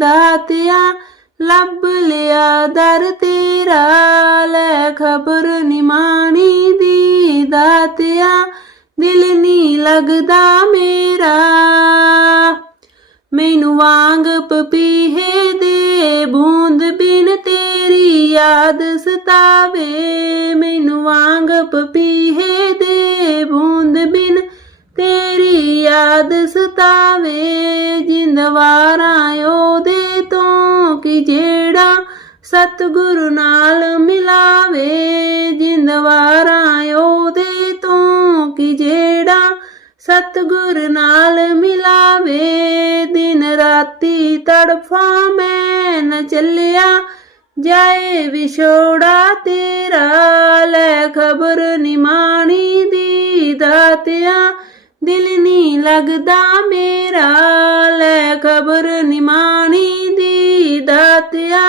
ਦਾਤਿਆ ਲੱਭ ਲਿਆ ਦਰ ਤੇਰਾ, ਲੈ ਖਬਰ ਨਿਮਾਣੀ ਦੀ ਦਾਤਿਆ ਦਿਲ ਨਹੀਂ ਲੱਗਦਾ ਮੇਰਾ। ਮੈਨੂੰ ਵਾਂਗ ਪਪੀਹੇ ਦੇ ਬੂੰਦ ਬਿਨ ਤੇਰੀ ਯਾਦ ਸਤਾਵੇ। ਮੈਨੂੰ ਵਾਂਗ ਪਪੀਹੇ ਦੇ ਬੂੰਦ ਬਿਨ ਤੇਰੀ ਯਾਦ ਸਤਾਵੇ। ਜਿੰਦਵਾਰਾਂ ਉਹਦੇ ਸਤਿਗੁਰੂ ਨਾਲ ਮਿਲਾਵੇ ਜਿੰਦਵਾਰਾਂ ਉਹਦੇ ਤੋਂ ਕਿ ਜਿਹੜਾ ਸਤਿਗੁਰ ਨਾਲ ਮਿਲਾਵੇ। ਦਿਨ ਰਾਤੀ ਤੜਫਾਂ ਮੈਂ ਨ ਚੱਲਿਆ, ਜਾਏ ਵਿਛੋੜਾ ਤੇਰਾ, ਲੈ ਖਬਰ ਨਿਮਾਣੀ ਦੀ ਦਾਤਿਆ। ਦਿਲ ਨਹੀਂ ਲੱਗਦਾ ਮੇਰਾ, ਲੈ ਖਬਰ ਨਿਮਾਣੀ ਦੀ ਦਾਤਿਆ।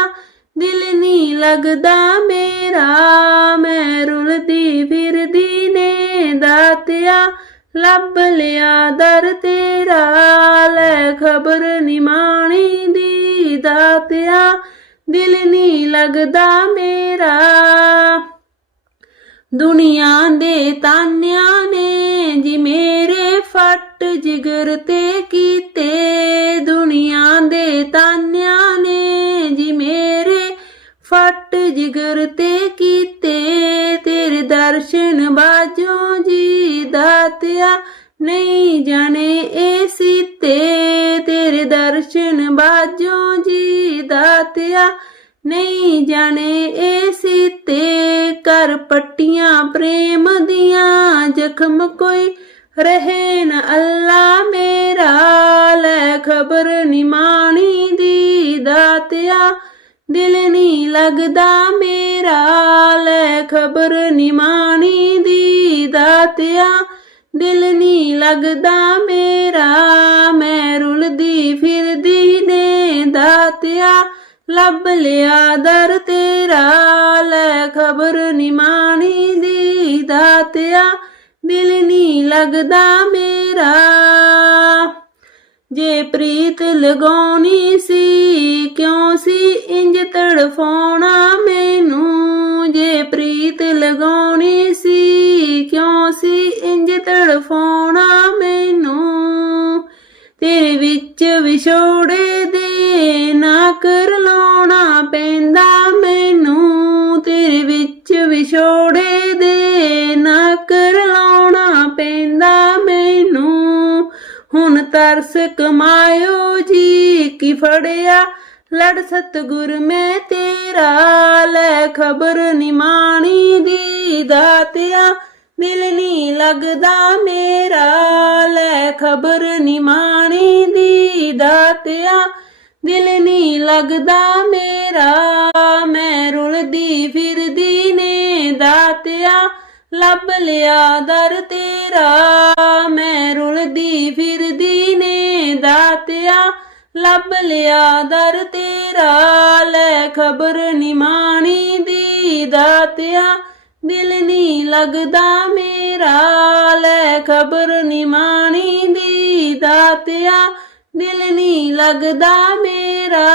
ਦਿਲ ਨਹੀਂ ਲੱਗਦਾ ਮੇਰਾ। ਮੈਂ ਰੁਲਦੀ ਫਿਰਦੀ ਨੇ ਦਾਤਿਆ, ਲੱਭ ਲਿਆ ਦਰ ਤੇਰਾ। ਲੈ ਖਬਰ ਨਿਮਾਣੀ ਦੀ ਦਾਤਿਆ, ਦਿਲ ਨਹੀਂ ਲੱਗਦਾ ਮੇਰਾ। ਦੁਨੀਆ ਦੇ ਤਾਨਿਆਂ ਨੇ ਜੀ ਮੇਰੇ ਫੱਟ ਜਿਗਰ ਤੇ ਕੀਤੇ। ਦੁਨੀਆ ਦੇ ਤਾਨਿਆਂ ਫੱਟ ਜਿਗਰ ਤੇ ਕੀਤੇ, ਤੇਰੇ ਦਰਸ਼ਨ ਬਾਜੋ ਜੀ ਦਾਤਿਆ ਨਹੀਂ ਜਾਣੇ ਏ ਸੀਤੇ, ਤੇਰੇ ਦਰਸ਼ਨ ਬਾਜੋ ਜੀ ਦਾਤਿਆ ਨਹੀਂ ਜਾਣੇ ਏ ਸੀਤੇ। ਕਰ ਪੱਟੀਆਂ ਪ੍ਰੇਮ ਦੀਆਂ, ਜ਼ਖਮ ਕੋਈ ਰਹੇ ਨ ਅੱਲਾ ਮੇਰਾ, ਲੈ ਖਬਰ ਨਿਮਾਣੀ ਦੀ ਦਾਤਿਆ ਦਿਲ ਨਹੀਂ ਲੱਗਦਾ ਮੇਰਾ, ਲੈ ਖਬਰ ਨਿਮਾਣੀ ਦੀ ਦਾਤਿਆ। ਦਿਲ ਨਹੀਂ ਲੱਗਦਾ ਮੇਰਾ, ਮੈਂ ਰੁਲਦੀ ਫਿਰਦੀ ਨੇ ਦਾਤਿਆ। ਲੱਭ ਲਿਆ ਦਰ ਤੇਰਾ, ਲੈ ਖਬਰ ਨਿਮਾਣੀ ਦੀ ਦਾਤਿਆ। ਦਿਲ ਨਹੀਂ ਲੱਗਦਾ ਮੇਰਾ। ਜੇ ਪ੍ਰੀਤ ਲਗਾਉਣੀ ਸੀ, ਕਿਉਂ ਸੀ ਇੰਜ ਤੜਫਾਉਣਾ ਮੈਨੂੰ? ਜੇ ਪ੍ਰੀਤ ਲਗਾਉਣੀ ਸੀ, ਕਿਉਂ ਸੀ ਇੰਜ ਤੜਫਾਉਣਾ ਮੈਨੂੰ? ਤੇਰੇ ਵਿੱਚ ਵਿਛੋੜੇ ਦੇ ਨਾ ਕਰ ਲਾਉਣਾ ਪੈਂਦਾ ਮੈਨੂੰ। ਤੇਰੇ ਵਿੱਚ ਵਿਛੋੜੇ ਹੁਣ ਕਮਾਇਓ ਜੀ ਕੀ ਫੜਿਆ? ਲੜ ਸਤਗੁਰ, ਮੈਂ ਤੇਰਾ ਲੈ ਖਬਰ ਨਿਮਾਣੀ ਦੀ ਦਾਤਿਆ। ਦਿਲ ਨਹੀਂ ਲੱਗਦਾ ਮੇਰਾ ਲੈ ਖਬਰ ਨਿਮਾਣੀ ਦੀ ਦਾਤਿਆ। ਦਿਲ ਨਹੀਂ ਲੱਗਦਾ ਮੇਰਾ, ਮੈਂ ਰੁਲਦੀ ਫਿਰਦੀ ਨੇ ਦਾਤਿਆ। ਲੱਭ ਲਿਆ ਦਰ ਤੇਰਾ, ਮੈਂ ਰੁਲਦੀ ਫਿਰ ਦਾਤਿਆ ਲੱਭ ਲਿਆ ਦਰ ਤੇਰਾ, ਲੈ ਖਬਰ ਨਿਮਾਣੀ ਦੀ ਦਾਤਿਆ। ਦਿਲ ਨਹੀਂ ਲੱਗਦਾ ਮੇਰਾ, ਲੈ ਖਬਰ ਨਿਮਾਣੀ ਦੀ ਦਾਤਿਆ। ਦਿਲ ਨਹੀਂ ਲੱਗਦਾ ਮੇਰਾ।